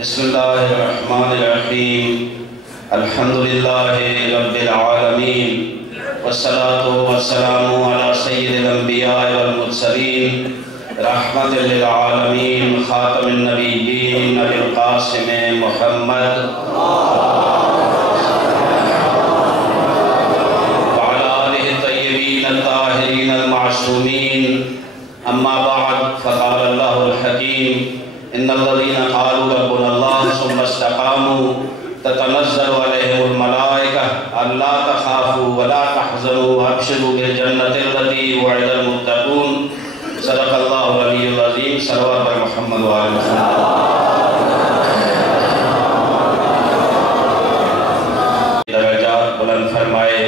بسم اللہ الرحمن الرحیم الحمدللہ رب العالمین والصلاة والسلام علی سید الانبیاء والمرسلین رحمت للعالمین خاتم النبیین ابی القاسم محمد وعلی آلہ الطیبین الطاہرین المعصومین اما بعد فقال اللہ الحکیم ان الذين قالوا ربنا الله ثم استقاموا تتنزل عليهم الملائكة الا تخافوا ولا تحزنوا وابشروا بالجنة التي وعد المتقون صدق الله العلي العظيم صلوات محمد وآل محمد. درجات بلند فرمائے،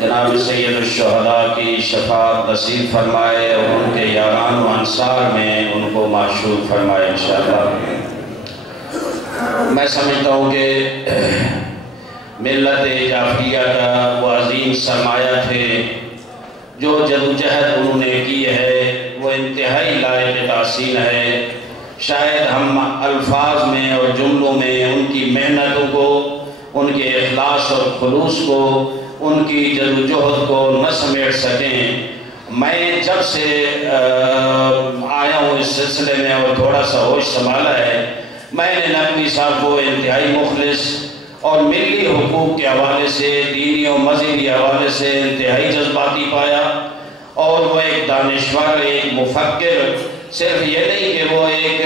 جناب سید الشہداء کی شفاعت نصیب فرمائے اور ان کے یاران و انصار میں ان کو معشور فرمائے انشاءاللہ. میں سمجھتا ہوں کہ ملت جعفریہ کا وہ عظیم سرمایہ تھے، جو جدوجہد انہوں نے کی ہے وہ انتہائی لائق تحسین ہے. شاید ہم الفاظ میں اور جملوں میں ان کی محنتوں کو، ان کے اخلاص اور خلوص کو، ان کی جدوجہد کو نہ سمیٹ سکیں. میں جب سے آیا ہوں اس سلسلے میں اور تھوڑا سا ہوش سنبھالا ہے، میں نے نقوی صاحب کو انتہائی مخلص اور ملی حقوق کے حوالے سے، دینی و مذہبی حوالے سے انتہائی جذباتی پایا. اور وہ ایک دانشور، ایک مفکر، صرف یہ نہیں کہ وہ ایک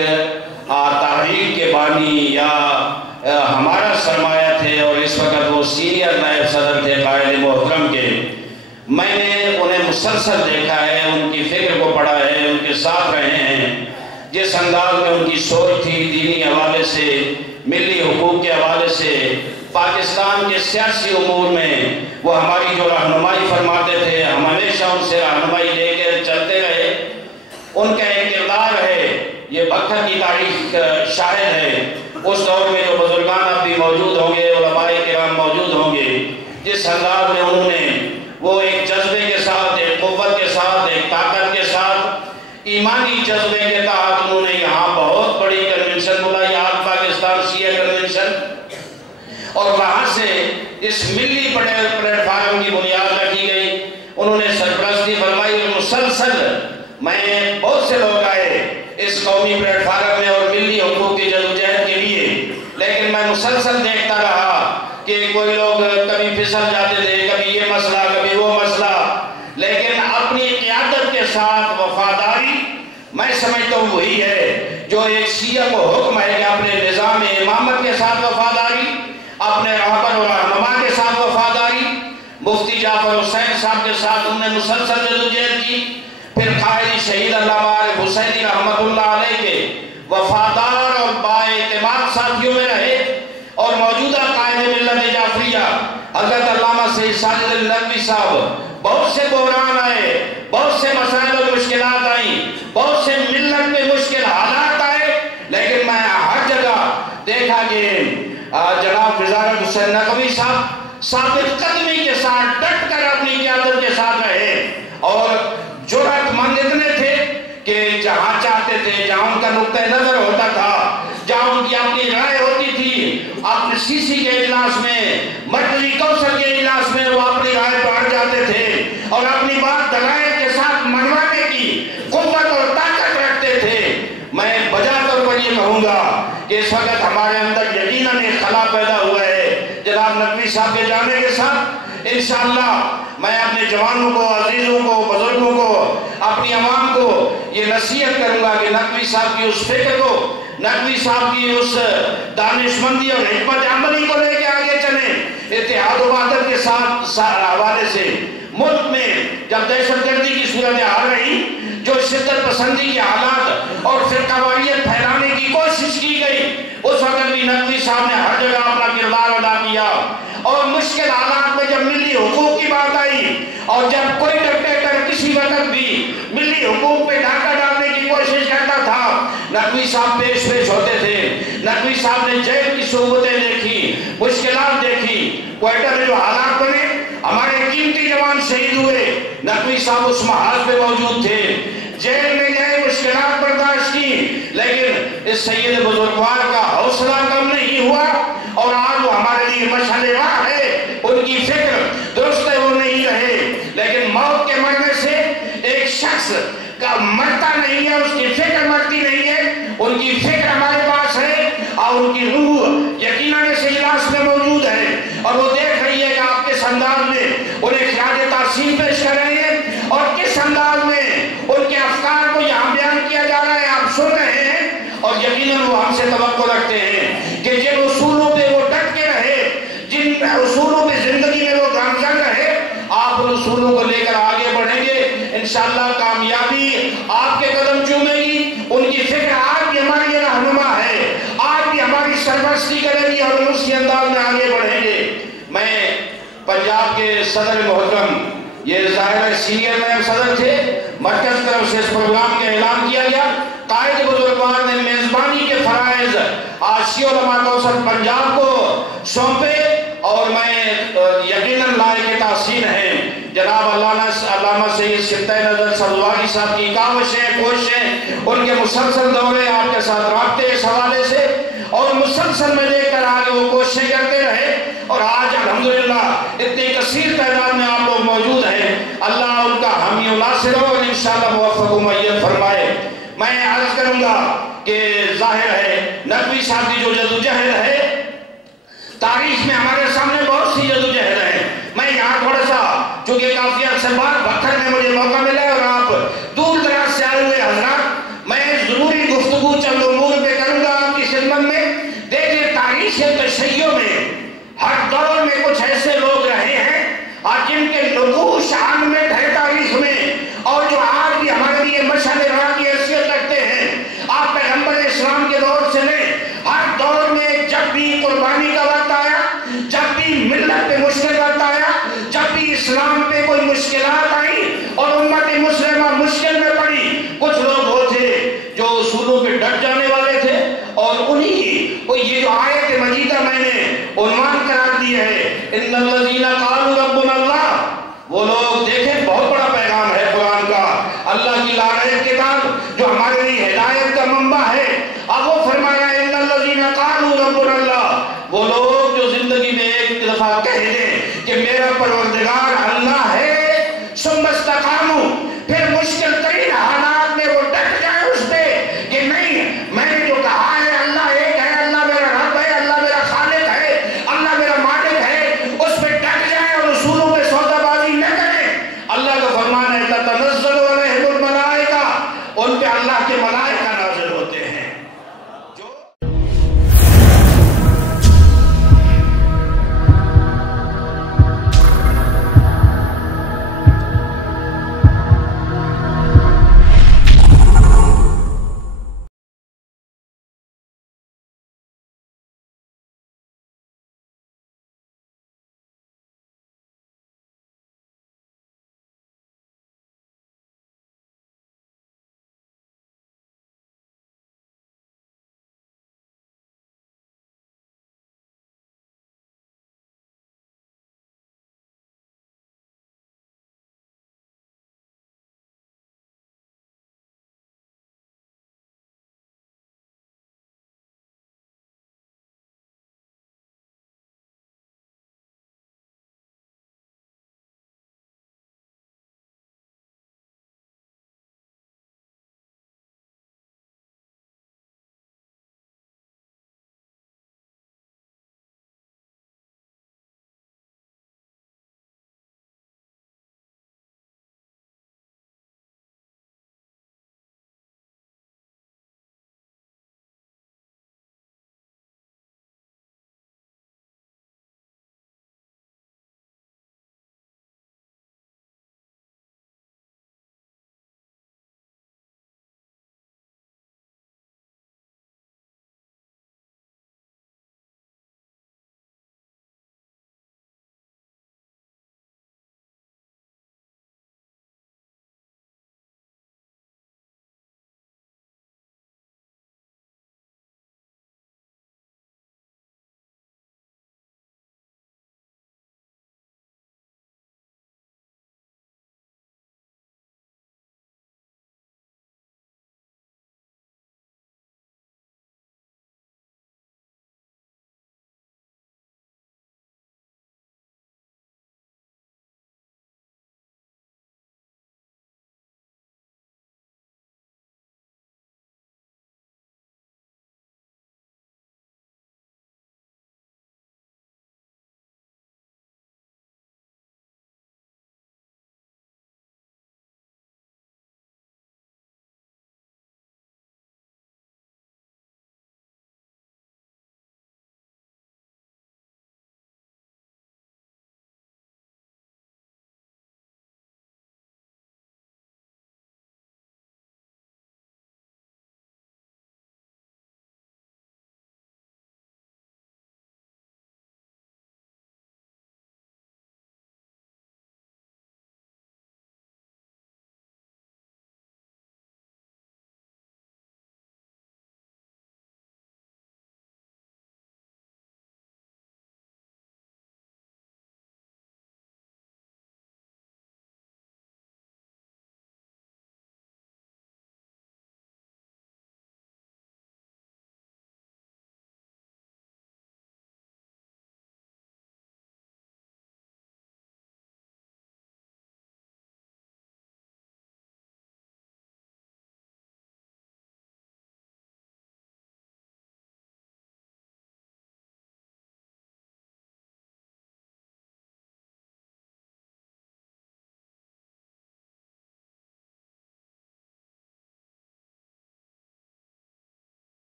تحریک کے بانی یا ہمارا سرمایہ تھے اور اس وقت وہ سینئر نائب صدر تھے قائد محترم کے. میں نے انہیں مسلسل دیکھا ہے، ان کی فکر کو پڑھا ہے، ان کے ساتھ رہے ہیں. جس انداز میں ان کی سوچ تھی دینی حوالے سے، ملی حقوق کے حوالے سے، پاکستان کے سیاسی امور میں وہ ہماری جو رہنمائی فرماتے تھے، ہم ہمیشہ ان سے رہنمائی لے کر چلتے رہے. ان کا ایک کردار ہے، یہ بکھر کی تاریخ شاہد ہے. اس دور میں جو بزرگان اب بھی موجود ہوں گے، علماء کرام موجود ہوں گے، جس انداز میں انہوں نے وہ ایک جذبے کے ساتھ، ایک قوت کے ساتھ، ایک طاقت کے ساتھ، ایمانی جذبے کے تحت انہوں نے یہاں بہت بڑی کنونشن بلائی، آل پاکستان شیعہ کنونشن، اور وہاں سے اس ملی پلیٹ فارم کی بنیاد رکھی گئی. انہوں نے سرپرستی فرمائی اور مسلسل میں بہت سے لوگ آئے اس قومی پلیٹ فارم میں اور ملی حقوق کی جدوجہد کے لیے، لیکن میں مسلسل دیکھتا رہا کہ کوئی لوگ کبھی پھسل جاتے تھے، کبھی یہ مسئلہ، کبھی وہ مسئلہ، لیکن اپنی قیادت کے ساتھ وفاداری میں سمجھتا ہوں وہی ہے جو ایک شیعہ کو حکم ہے کہ اپنے نظام امامت کے ساتھ وفاداری، اپنے رہبر و رہنما کے ساتھ وفاداری. مفتی جعفر حسین صاحب کے ساتھ انہوں نے مسلسل جدوجہد کی. پھر قائد شہید علامہ عارف حسینی رحمت اللہ علیہ کے وفادار اور بااعتماد ساتھیوں میں رہے، اور موجودہ قائد ملت جعفریہ حضرت علامہ سید ساجد الندوی صاحب، بہت سے بحران آئے، بہت سے مسائل اور مشکلات آئیں، بہت سے ملت میں مشکل حالات آئے، لیکن میں ہر جگہ دیکھا کہ جناب وزارت حسین نقوی صاحب ثابت قدمی کے ساتھ ڈٹ کر اپنی قیادت کے ساتھ رہے، اور جرأت مند اتنے تھے کہ جہاں چاہتے تھے، جہاں ان کا نقطہ نظر ہوتا تھا، جہاں ان کی اپنی رائے ہوتی تھی، اپنے سی سی کے اجلاس میں، مرکزی کونسل کے اجلاس میں وہ اپنی رائے پر اڑ جاتے تھے اور اپنی بات دلائل کے ساتھ منوانے کی قوت اور طاقت رکھتے تھے. میں بجا طور پر یہ کہوں گا کہ اس وقت ہمارے اندر یقیناً ایک خلا پیدا ہوا ہے جناب نقوی صاحب کے جانے کے ساتھ. انشاءاللہ میں اپنے جوانوں کو، عزیزوں کو، بزرگوں کو، اپنی عوام کو یہ نصیحت کروں گا کہ نقوی صاحب کی اس فکر کو، نقوی صاحب کی اس دانشمندی اور حکمت عملی کو لے کے آگے چلیں. اتحاد و وحدت کے ساتھ حوالے سے ملک میں جب دہشت گردی کی صورتحال رہی، جو شدت پسندی کے حالات اور فرقہ واریت پھیلانے کی کوشش کی گئی، اس وقت بھی نقوی صاحب نے ہر جگہ اپنا کردار ادا کیا. اور مشکل حالات میں جب ملی حقوق کی بات آئی اور جب کوئی ڈکٹیٹر کسی وقت بھی ملی حقوق پہ ڈاکہ ڈالنے کی کوشش کرتا تھا، نقوی صاحب پیش ہوتے تھے. نقوی صاحب نے جیل کی صعوبتیں دیکھی، مشکلات دیکھی، کوئٹہ میں جو حالات بنے، ہمارے قیمتی جوان شہید ہوئے، نقوی صاحب اس محاذ پہ موجود تھے. جیل میں گئے، مشکلات برداشت کی، لیکن اس سید بزرگوار کا حوصلہ کم نہیں ہوا، اور آج وہ ہمارے لیے مشعل راہ ہے۔ ان کی فکر درست ہے، وہ نہیں رہے، لیکن موت کے مرنے سے ایک شخص کا مرتا نہیں ہے، اس کی فکر مرتی نہیں ہے، ان کی فکر ہمارے پاس ہے، اور ان کی روح یقیناً اس اجلاس میں موجود ہے، اور وہ دیکھ رہی ہے کہ آپ کس انداز میں انہیں خراج تحسین پیش کر رہے ہیں، اور کس انداز میں ان کے افکار کو یہاں بیان کیا جا رہا ہے، آپ سن رہے ہیں، اور یقیناً وہ ہم سے توقع رکھتے ہیں کہ جن اصولوں پہ وہ ڈٹ کے رہے، جن اصولوں پہ زندگی میں وہ گامزن رہے، آپ ان اصولوں کو لے کر آگے بڑھیں گے، انشاءاللہ کامیابی آپ کے قدم چومے گی۔ ان کی فکر آج بھی ہماری رہنما ہے، آج بھی ہماری سرپرستی کرے گی، اور ہم اسی انداز میں آگے بڑھیں گے۔ میں پنجاب کے صدر محترم، یہ ظاہر سینئر نائب صدر تھے، مرکز طرف سے اس پروگرام کا اعلان کیا گیا، قائد بزرگوار نے میزبانی کے فرائض آج علماء کوثر پنجاب کو سونپے، اور میں یقیناً لائق تحسین ہے جناب علامہ سید سبتہ نظر صدواری صاحب کی کاوشیں، کوششیں، ان کے مسلسل دورے آپ کے ساتھ رابطے اس حوالے سے، اور مسلسل میں لے کر آگے وہ کوششیں کرتے رہے، اور آج الحمدللہ اتنی کثیر تعداد میں آپ لوگ موجود ہیں۔ اللہ ان کا حامی و ناصر ہو، اور انشاءاللہ موفق و مؤید فرمائے۔ میں عرض کروں گا کہ ظاہر ہے ندوی صاحب کی جو جدوجہد ہے، تاریخ میں ہمارے سامنے بہت سی جدوجہد ہیں، میں یہاں تھوڑا سا چونکہ کافی عرصے بعد بکھر میں مجھے موقع ملا ہے، اور آپ دور دراز سے آئے ہوئے حضرات، میں ضروری گفتگو چند امور پہ کروں گا آپ کی خدمت میں۔ دیکھیں تاریخ تشیع میں ہر دور میں کچھ ایسے لوگ رہے ہیں جن کے نقوش عالمیت ہے تاریخ میں، اور جو آج بھی ہمارے لیے مشعل راہ کی حیثیت رکھتے ہیں۔ آپ پیغمبر اسلام کے دور سے لیں، ہر دور میں جب بھی قربانی کا وقت آیا، جب بھی ملت پہ مشکل وقت آیا، جب بھی اسلام پہ کوئی مشکلات آئی اور امت مسلمہ مشکل میں پڑی، کچھ لوگ وہ تھے جو اصولوں پہ ڈٹ جانے والے تھے، اور انہی یہ جو آیت مجیدہ میں نے عنوان قرار دی ہے، ان الذین قالوا ربنا اللہ، وہ لوگ دیکھیں بہت بڑا پیغام ہے قرآن کا، اللہ کی لارحم کتاب جو ہمارے لیے ہدایت کا منبع ہے۔ اب وہ